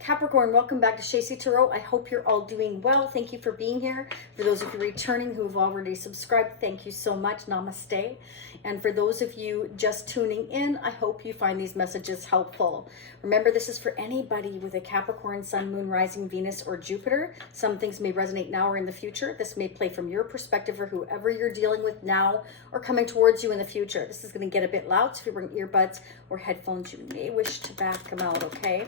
Capricorn, welcome back to Shacy Tarot. I hope you're all doing well. Thank you for being here. For those of you returning who have already subscribed, thank you so much. Namaste. And for those of you just tuning in, I hope you find these messages helpful. Remember, this is for anybody with a Capricorn Sun, Moon, Rising, Venus, or Jupiter. Some things may resonate now or in the future. This may play from your perspective for whoever you're dealing with now or coming towards you in the future. This is going to get a bit loud, so if you bring earbuds or headphones, you may wish to back them out, okay?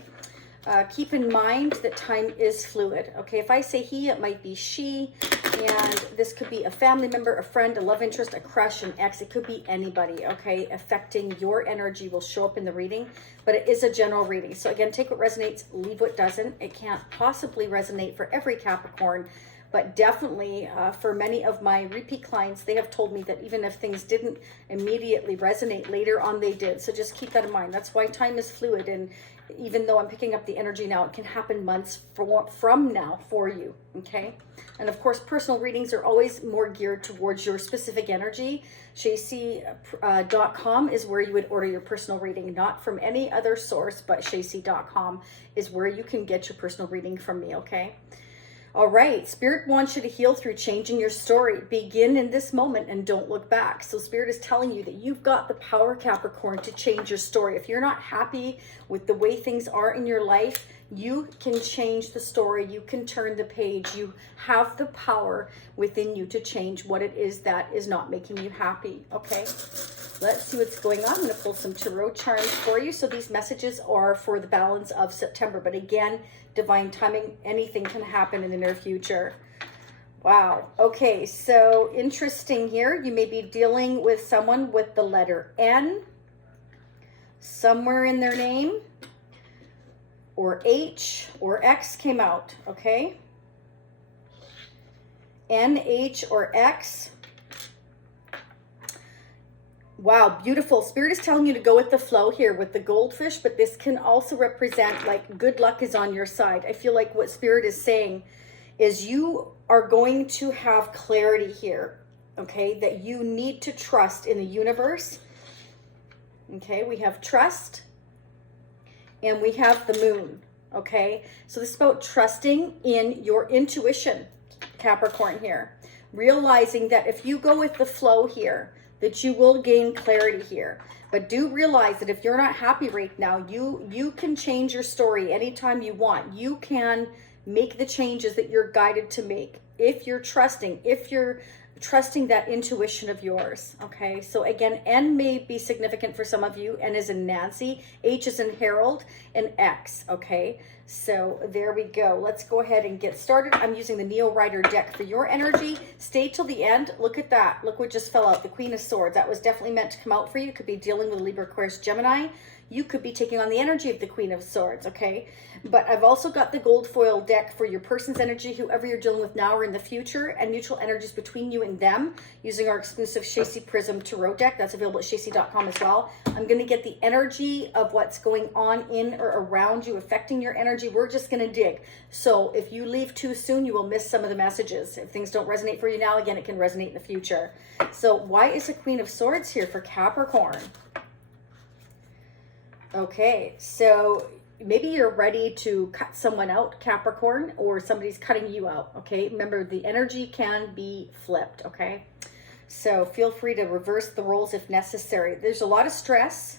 Keep in mind that time is fluid. Okay, if I say he, it might be she, and this could be a family member, a friend, a love interest, a crush, an ex. It could be anybody, okay? Affecting your energy will show up in the reading, but it is a general reading. So again, take what resonates, leave what doesn't. It can't possibly resonate for every Capricorn, but definitely for many of my repeat clients, they have told me that even if things didn't immediately resonate, later on they did. So just keep that in mind. That's why time is fluid, and even though I'm picking up the energy now, it can happen months from now for you, okay? And of course, personal readings are always more geared towards your specific energy. Shacy.com is where you would order your personal reading, not from any other source, but Shacy.com is where you can get your personal reading from me, okay? All right, Spirit wants you to heal through changing your story. Begin in this moment and don't look back. So Spirit is telling you that you've got the power, Capricorn, to change your story. If you're not happy with the way things are in your life, you can change the story. You can turn the page. You have the power within you to change what it is that is not making you happy, okay? Let's see what's going on. I'm going to pull some tarot charms for you. So these messages are for the balance of September. But again, divine timing, anything can happen in the near future. Wow. Okay, so interesting here. You may be dealing with someone with the letter N somewhere in their name, or H or X came out, okay? N, H, or X. Wow, beautiful. Spirit is telling you to go with the flow here with the goldfish, but this can also represent like good luck is on your side. I feel like what Spirit is saying is you are going to have clarity here, okay, that you need to trust in the universe. Okay, we have trust and we have the moon, okay? So this is about trusting in your intuition, Capricorn here. Realizing that if you go with the flow here, that you will gain clarity here. But do realize that if you're not happy right now, you can change your story anytime you want. You can make the changes that you're guided to make if you're trusting that intuition of yours, okay? So again, N may be significant for some of you. N is in Nancy, H is in Harold, and X, okay? So there we go. Let's go ahead and get started. I'm using the Neo Rider deck for your energy. Stay till the end. Look at that. Look what just fell out, the Queen of Swords. That was definitely meant to come out for you. You could be dealing with Libra, Aquarius, Gemini. You could be taking on the energy of the Queen of Swords, okay? But I've also got the gold foil deck for your person's energy, whoever you're dealing with now or in the future, and mutual energies between you and them, using our exclusive Shacy Prism Tarot deck. That's available at Shacy.com as well. I'm going to get the energy of what's going on in or around you, affecting your energy. We're just going to dig. So if you leave too soon, you will miss some of the messages. If things don't resonate for you now, again, it can resonate in the future. So why is the Queen of Swords here for Capricorn? Okay, so maybe you're ready to cut someone out, Capricorn, or somebody's cutting you out, okay? Remember, the energy can be flipped, okay? So feel free to reverse the roles if necessary. There's a lot of stress,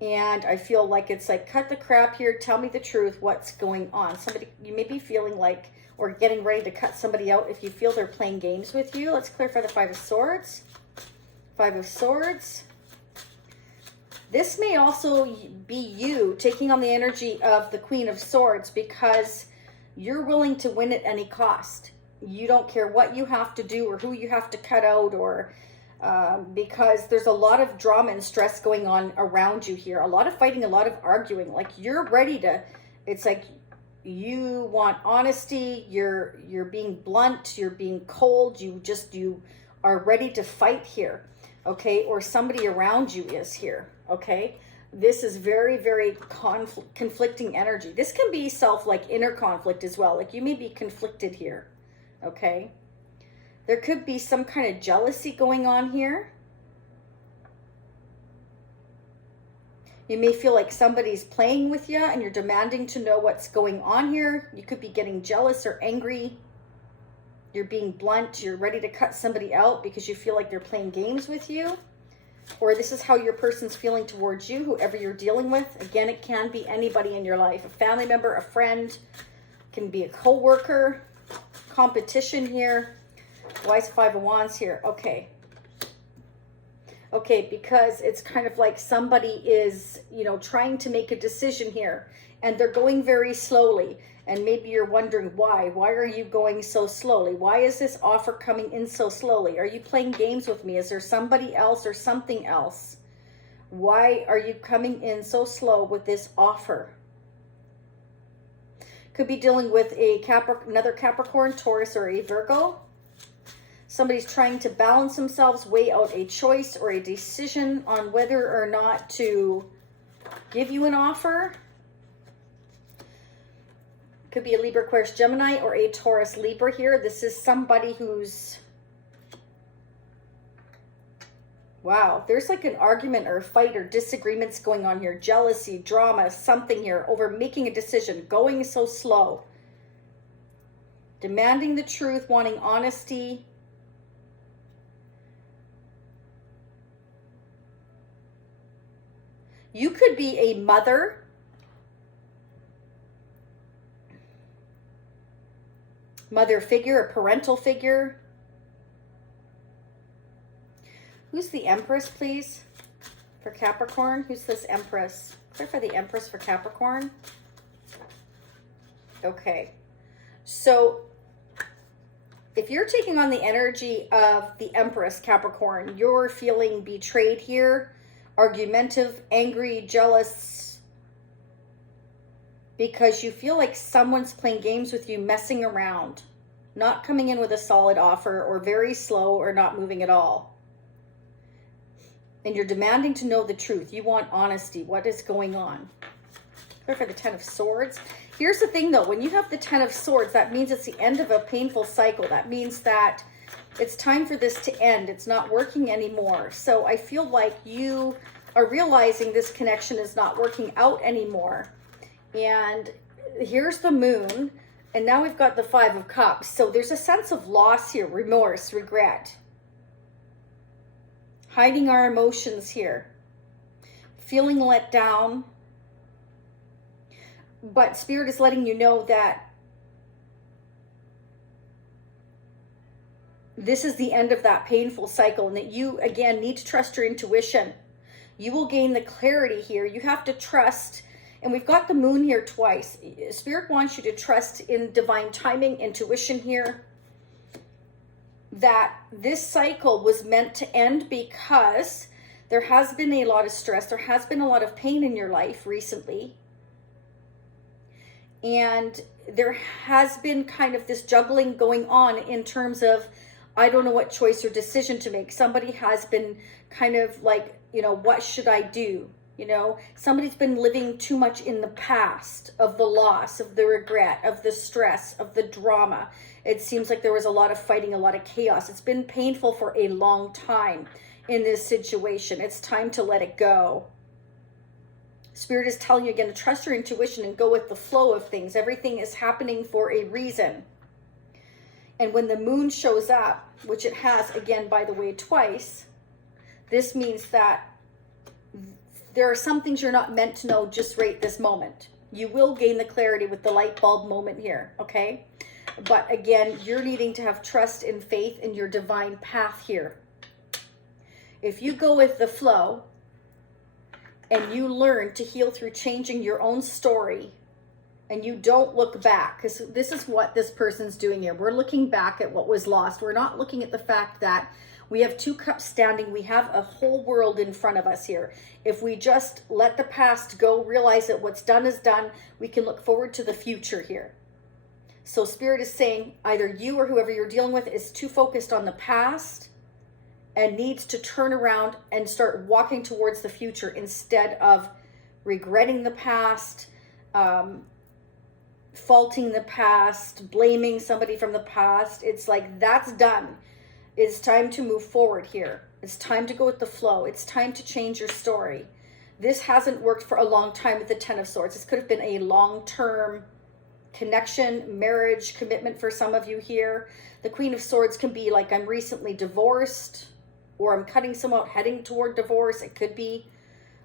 and I feel like it's like, cut the crap here, tell me the truth, what's going on? Somebody, you may be feeling like, or getting ready to cut somebody out if you feel they're playing games with you. Let's clarify the Five of Swords. Five of Swords. This may also be you taking on the energy of the Queen of Swords because you're willing to win at any cost. You don't care what you have to do or who you have to cut out, or because there's a lot of drama and stress going on around you here. A lot of fighting, a lot of arguing. Like you're ready to, it's like you want honesty, you're being blunt, you're being cold, you are ready to fight here, okay? Or somebody around you is here. Okay, this is very, very conflicting energy. This can be inner conflict as well. Like you may be conflicted here, okay? There could be some kind of jealousy going on here. You may feel like somebody's playing with you and you're demanding to know what's going on here. You could be getting jealous or angry. You're being blunt. You're ready to cut somebody out because you feel like they're playing games with you. Or this is how your person's feeling towards you, whoever you're dealing with. Again, it can be anybody in your life. A family member, a friend, can be a co-worker, competition here. Why is Five of Wands here? Okay. Okay, because it's kind of like somebody is, you know, trying to make a decision here and they're going very slowly. And maybe you're wondering why. Why are you going so slowly? Why is this offer coming in so slowly? Are you playing games with me? Is there somebody else or something else? Why are you coming in so slow with this offer? Could be dealing with another Capricorn, Taurus, or a Virgo. Somebody's trying to balance themselves, weigh out a choice or a decision on whether or not to give you an offer. Could be a Libra, Aquarius, Gemini, or a Taurus, Libra here. This is somebody who's, wow, there's like an argument or a fight or disagreements going on here. Jealousy, drama, something here over making a decision, going so slow. Demanding the truth, wanting honesty. You could be a mother. Mother figure, a parental figure. Who's the Empress, please, for Capricorn? Who's this Empress? Clarify the Empress for Capricorn. Okay. So if you're taking on the energy of the Empress, Capricorn, you're feeling betrayed here, argumentative, angry, jealous, because you feel like someone's playing games with you, messing around, not coming in with a solid offer, or very slow, or not moving at all. And you're demanding to know the truth. You want honesty. What is going on? Here for the Ten of Swords. Here's the thing though, when you have the Ten of Swords, that means it's the end of a painful cycle. That means that it's time for this to end. It's not working anymore. So I feel like you are realizing this connection is not working out anymore. And here's the Moon, and now we've got the Five of Cups. So there's a sense of loss here, remorse, regret. Hiding our emotions here. Feeling let down. But Spirit is letting you know that this is the end of that painful cycle, and that you, again, need to trust your intuition. You will gain the clarity here. You have to trust. And we've got the Moon here twice. Spirit wants you to trust in divine timing, intuition here. That this cycle was meant to end because there has been a lot of stress. There has been a lot of pain in your life recently. And there has been kind of this juggling going on in terms of, I don't know what choice or decision to make. Somebody has been kind of like, you know, what should I do? You know, somebody's been living too much in the past of the loss, of the regret, of the stress, of the drama. It seems like there was a lot of fighting, a lot of chaos. It's been painful for a long time in this situation. It's time to let it go. Spirit is telling you again to trust your intuition and go with the flow of things. Everything is happening for a reason. And when the Moon shows up, which it has, again, by the way, twice, this means that there are some things you're not meant to know just right this moment. You will gain the clarity with the light bulb moment here, okay? But again, you're needing to have trust and faith in your divine path here. If you go with the flow and you learn to heal through changing your own story, and you don't look back, because this is what this person's doing here. We're looking back at what was lost. We're not looking at the fact that we have two cups standing. We have a whole world in front of us here. If we just let the past go, realize that what's done is done, we can look forward to the future here. So Spirit is saying either you or whoever you're dealing with is too focused on the past and needs to turn around and start walking towards the future instead of regretting the past, faulting the past, blaming somebody from the past. It's like, that's done. It's time to move forward here. It's time to go with the flow. It's time to change your story. this hasn't worked for a long time with the Ten of Swords. This could have been a long-term connection, marriage, commitment for some of you here. The Queen of Swords can be like, I'm recently divorced, or I'm cutting someone out, heading toward divorce. It could be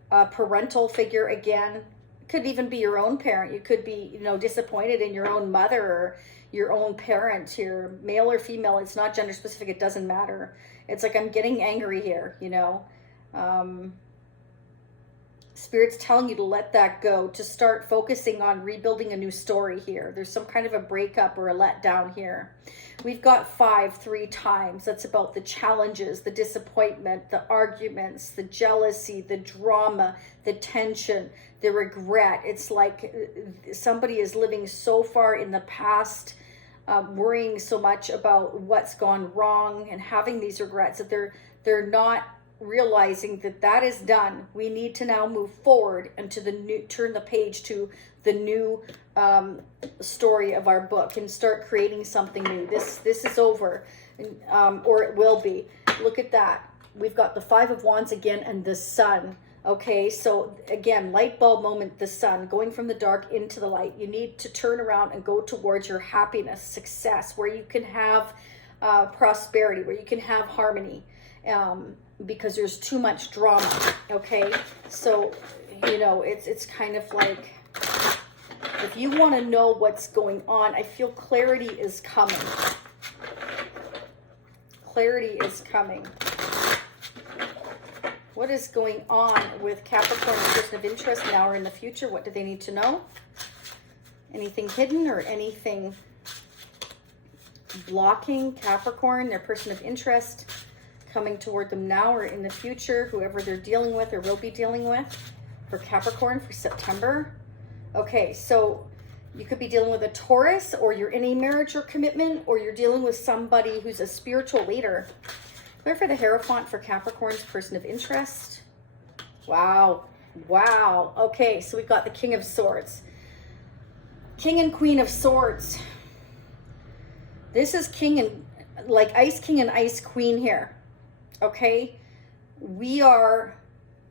a parental figure again. It could even be your own parent. You could be, you know, disappointed in your own mother or your own parent here, male or female. It's not gender specific. It doesn't matter. It's like, I'm getting angry here, you know. Spirit's telling you to let that go, to start focusing on rebuilding a new story here. There's some kind of a breakup or a letdown here. We've got 5 3 times. That's about the challenges, the disappointment, the arguments, the jealousy, the drama, the tension, the regret. It's like somebody is living so far in the past, worrying so much about what's gone wrong and having these regrets that they're not realizing that that is done. We need to now move forward and to the new, turn the page to the new story of our book and start creating something new. This is over, or it will be. Look at that. We've got the 5 of Wands again and the Sun. Okay, so again, light bulb moment, the Sun, going from the dark into the light. You need to turn around and go towards your happiness, success, where you can have prosperity, where you can have harmony. Because there's too much drama. Okay, so you know, it's kind of like, if you want to know what's going on, I feel clarity is coming. Clarity is coming. What is going on with Capricorn, person of interest now or in the future? What do they need to know? Anything hidden or anything blocking Capricorn, their person of interest, coming toward them now or in the future, whoever they're dealing with or will be dealing with for Capricorn for September? Okay, so you could be dealing with a Taurus, or you're in a marriage or commitment, or you're dealing with somebody who's a spiritual leader. Clear for the Hierophant for Capricorn's person of interest. Wow. Wow. Okay, so we've got the King of Swords. King and Queen of Swords. This is King and, like, Ice King and Ice Queen here. Okay, we are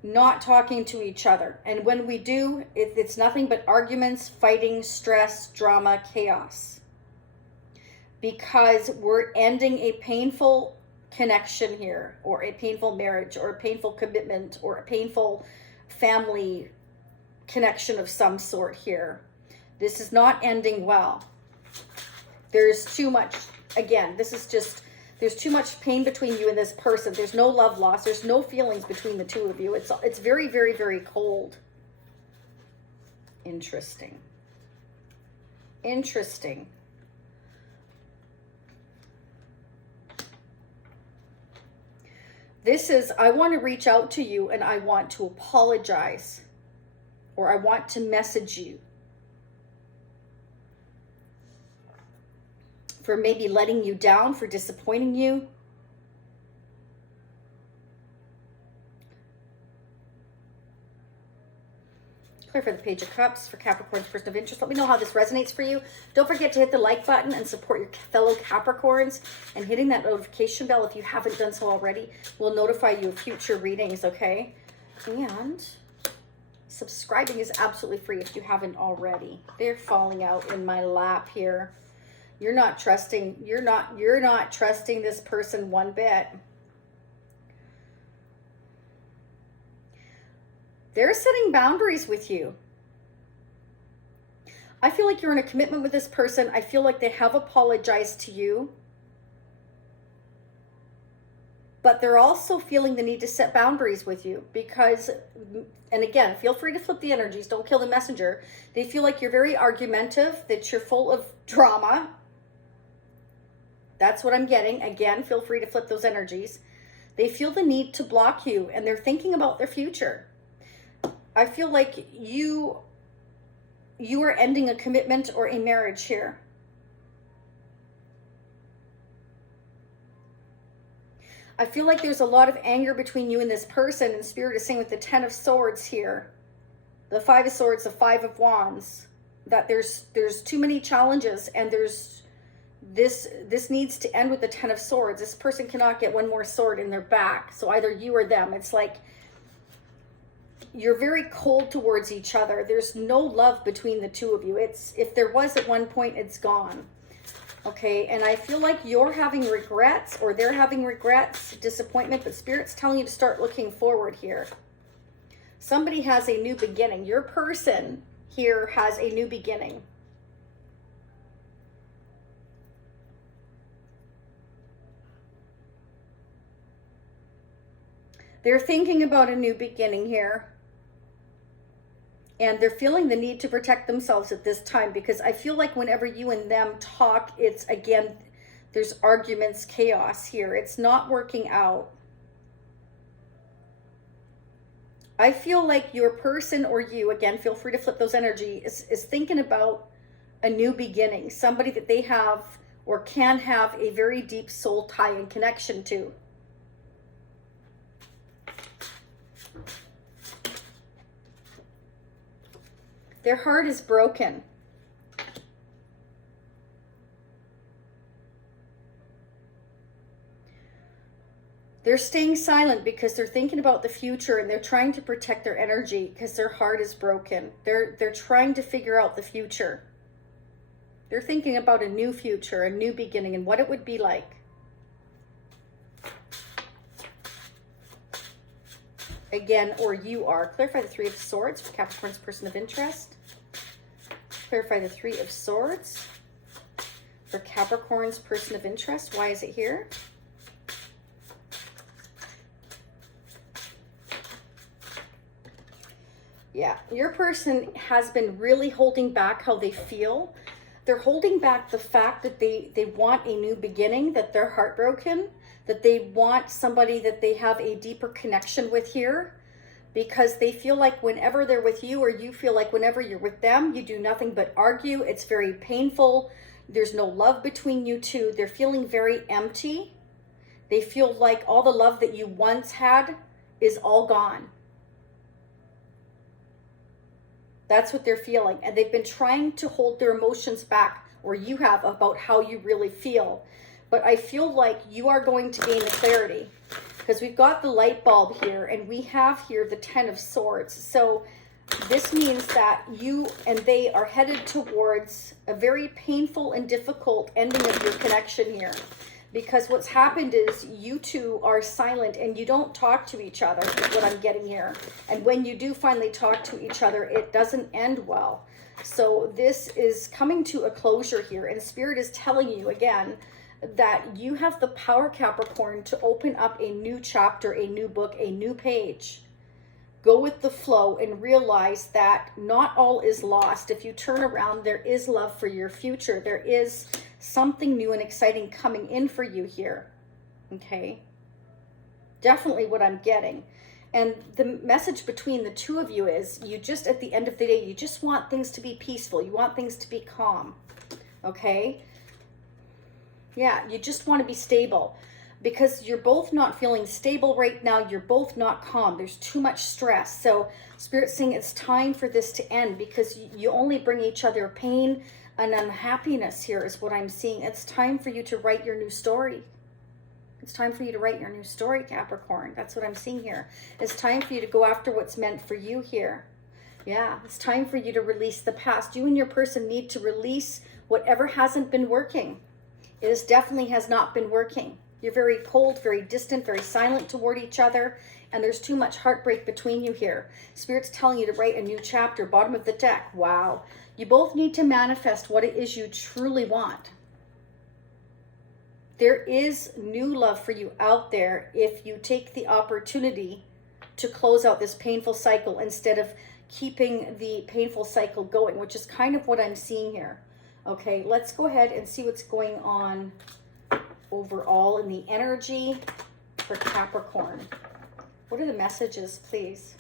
not talking to each other, and when we do, it's nothing but arguments, fighting, stress, drama, chaos, because we're ending a painful connection here, or a painful marriage, or a painful commitment, or a painful family connection of some sort here. This is not ending well. There's too much, again, this is just, there's too much pain between you and this person. There's no love lost. There's no feelings between the two of you. It's very, very, very cold. Interesting. Interesting. This is, I want to reach out to you and I want to apologize, or I want to message you for maybe letting you down, for disappointing you. Clear for the Page of Cups for Capricorn's person of interest. Let me know how this resonates for you. Don't forget to hit the like button and support your fellow Capricorns, and hitting that notification bell if you haven't done so already will notify you of future readings, okay? And subscribing is absolutely free if you haven't already. They're falling out in my lap here. You're not trusting this person one bit. They're setting boundaries with you. I feel like you're in a commitment with this person. I feel like they have apologized to you, but they're also feeling the need to set boundaries with you because, and again, feel free to flip the energies. Don't kill the messenger. They feel like you're very argumentative, that you're full of drama. That's what I'm getting. Again, feel free to flip those energies. They feel the need to block you, and they're thinking about their future. I feel like you are ending a commitment or a marriage here. I feel like there's a lot of anger between you and this person, and Spirit is saying with the 10 of Swords here, the 5 of Swords, the 5 of Wands, that there's too many challenges, and this needs to end with the 10 of Swords. This person cannot get one more sword in their back. So either you or them. It's like you're very cold towards each other. There's no love between the two of you. If there was at one point, it's gone. Okay, and I feel like you're having regrets, or they're having regrets, disappointment, but Spirit's telling you to start looking forward here. Somebody has a new beginning. Your person here has a new beginning. They're thinking about a new beginning here. And they're feeling the need to protect themselves at this time, because I feel like whenever you and them talk, it's, again, there's arguments, chaos here. It's not working out. I feel like your person, or you, again, feel free to flip those energies, is thinking about a new beginning. Somebody that they have or can have a very deep soul tie and connection to. Their heart is broken. They're staying silent because they're thinking about the future, and they're trying to protect their energy because their heart is broken. They're trying to figure out the future. They're thinking about a new future, a new beginning, and what it would be like. Again, or you are. Clarify the Three of Swords for Capricorn's person of interest. Clarify the Three of Swords for Capricorn's person of interest. Why is it here? Yeah, your person has been really holding back how they feel. They're holding back the fact that they want a new beginning, that they're heartbroken, that they want somebody that they have a deeper connection with here, because they feel like whenever they're with you, or you feel like whenever you're with them, you do nothing but argue. It's very painful. There's no love between you two. They're feeling very empty. They feel like all the love that you once had is all gone. That's what they're feeling. And they've been trying to hold their emotions back, or you have, about how you really feel. But I feel like you are going to gain the clarity, because we've got the light bulb here, and we have here the Ten of Swords. So this means that you and they are headed towards a very painful and difficult ending of your connection here. Because what's happened is you two are silent and you don't talk to each other, is what I'm getting here. And when you do finally talk to each other, it doesn't end well. So this is coming to a closure here. And Spirit is telling you again that you have the power, Capricorn, to open up a new chapter, a new book, a new page. Go with the flow and realize that not all is lost. If you turn around, there is love for your future. There is something new and exciting coming in for you here. Okay? Definitely what I'm getting. And the message between the two of you is, you just, at the end of the day, you just want things to be peaceful. You want things to be calm. Okay? Yeah, you just want to be stable, because you're both not feeling stable right now. You're both not calm. There's too much stress. So Spirit's saying it's time for this to end, because you only bring each other pain and unhappiness here is what I'm seeing. It's time for you to write your new story. It's time for you to write your new story, Capricorn. That's what I'm seeing here. It's time for you to go after what's meant for you here. Yeah, it's time for you to release the past. You and your person need to release whatever hasn't been working. It definitely has not been working. You're very cold, very distant, very silent toward each other, and there's too much heartbreak between you here. Spirit's telling you to write a new chapter. Bottom of the deck. Wow. You both need to manifest what it is you truly want. There is new love for you out there if you take the opportunity to close out this painful cycle instead of keeping the painful cycle going, which is kind of what I'm seeing here. Okay, let's go ahead and see what's going on overall in the energy for Capricorn. What are the messages, please?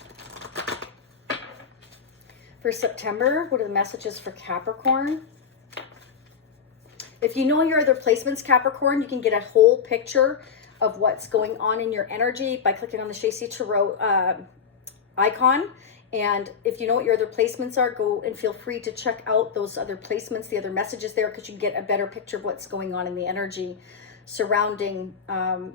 For September, what are the messages for Capricorn? If you know your other placements, Capricorn, you can get a whole picture of what's going on in your energy by clicking on the Shacey Tarot icon. And if you know what your other placements are, go and feel free to check out those other placements, the other messages there, because you can get a better picture of what's going on in the energy. surrounding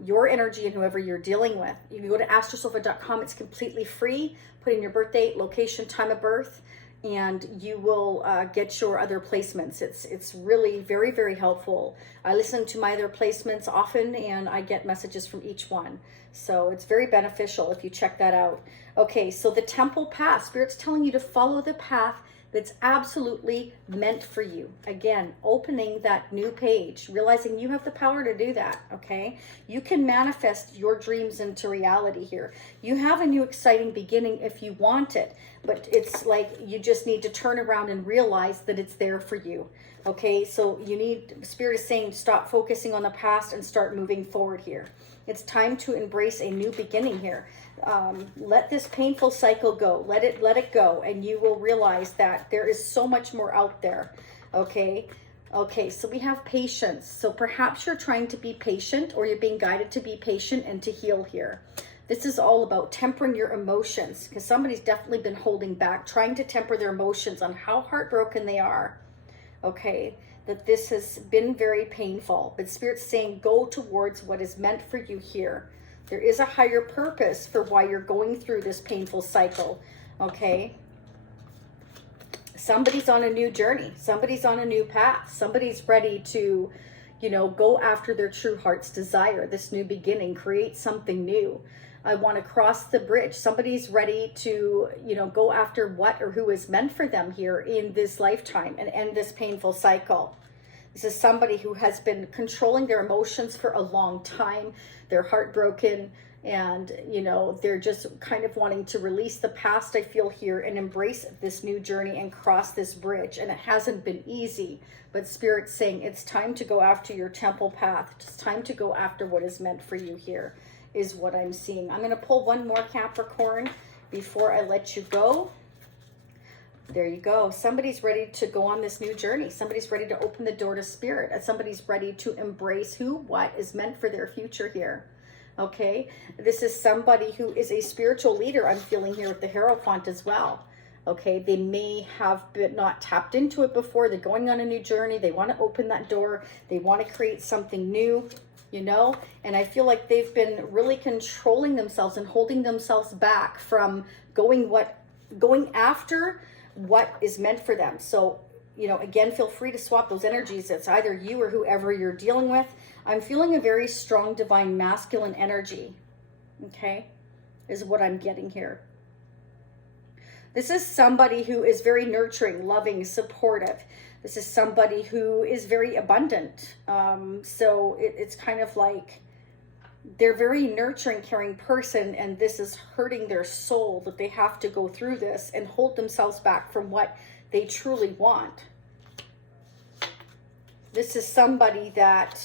your energy and whoever you're dealing with. You can go to astrosofa.com. It's completely free. Put in your birth date, location, time of birth, and you will get your other placements. It's really very, very helpful. I listen to my other placements often, and I get messages from each one. So it's very beneficial if you check that out. Okay, so the temple path. Spirit's telling you to follow the path that's absolutely meant for you. Again, opening that new page, realizing you have the power to do that, okay? You can manifest your dreams into reality here. You have a new exciting beginning if you want it, but it's like you just need to turn around and realize that it's there for you, okay? So you need, Spirit is saying, stop focusing on the past and start moving forward here. It's time to embrace a new beginning here. Let this painful cycle go. Let it go, and you will realize that there is so much more out there. Okay, so we have patience. So perhaps you're trying to be patient, or you're being guided to be patient and to heal here. This is all about tempering your emotions, because somebody's definitely been holding back, trying to temper their emotions on how heartbroken they are. Okay, that this has been very painful, but Spirit's saying go towards what is meant for you here. There is a higher purpose for why you're going through this painful cycle, okay? Somebody's on a new journey. Somebody's on a new path. Somebody's ready to, you know, go after their true heart's desire, this new beginning, create something new. I want to cross the bridge. Somebody's ready to, you know, go after what or who is meant for them here in this lifetime and end this painful cycle. This is somebody who has been controlling their emotions for a long time. They're heartbroken, and, you know, they're just kind of wanting to release the past, I feel here, and embrace this new journey and cross this bridge. And it hasn't been easy, but Spirit's saying it's time to go after your temple path. It's time to go after what is meant for you here, is what I'm seeing. I'm going to pull one more, Capricorn, before I let you go. There you go. Somebody's ready to go on this new journey. Somebody's ready to open the door to Spirit. And somebody's ready to embrace what is meant for their future here. Okay. This is somebody who is a spiritual leader, I'm feeling here with the Hierophant as well. Okay. They may have been not tapped into it before. They're going on a new journey. They want to open that door. They want to create something new, you know, and I feel like they've been really controlling themselves and holding themselves back from going after what is meant for them. So, you know, again, feel free to swap those energies. It's either you or whoever you're dealing with. I'm feeling a very strong divine masculine energy, okay, is what I'm getting here. This is somebody who is very nurturing, loving, supportive. This is somebody who is very abundant. So it's kind of like they're very nurturing, caring person, and this is hurting their soul that they have to go through this and hold themselves back from what they truly want. This is somebody that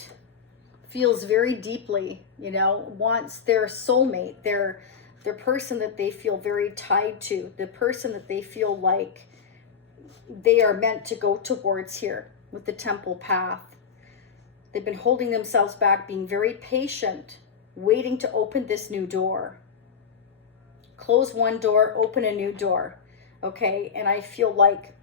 feels very deeply, you know, wants their soulmate, their person that they feel very tied to, the person that they feel like they are meant to go towards here with the temple path. They've been holding themselves back, being very patient, waiting to open this new door. Close one door, open a new door. Okay, and I feel like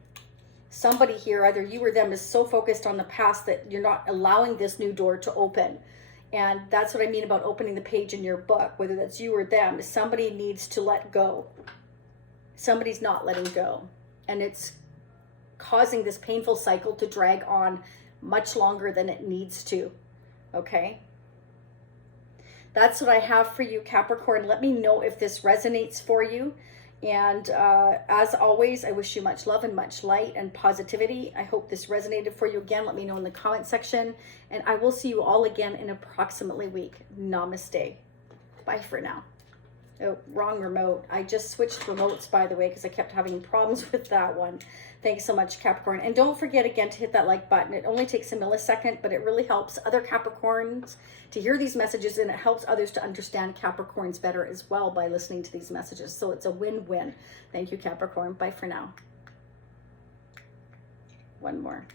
somebody here, either you or them, is so focused on the past that you're not allowing this new door to open. And that's what I mean about opening the page in your book, whether that's you or them. Somebody needs to let go. Somebody's not letting go. And it's causing this painful cycle to drag on much longer than it needs to. Okay? That's what I have for you, Capricorn. Let me know if this resonates for you. And as always, I wish you much love and much light and positivity. I hope this resonated for you. Again, let me know in the comment section. And I will see you all again in approximately a week. Namaste. Bye for now. Oh, wrong remote. I just switched remotes, by the way, because I kept having problems with that one. Thanks so much, Capricorn. And don't forget again to hit that like button. It only takes a millisecond, but it really helps other Capricorns to hear these messages, and it helps others to understand Capricorns better as well by listening to these messages. So it's a win-win. Thank you, Capricorn. Bye for now. One more.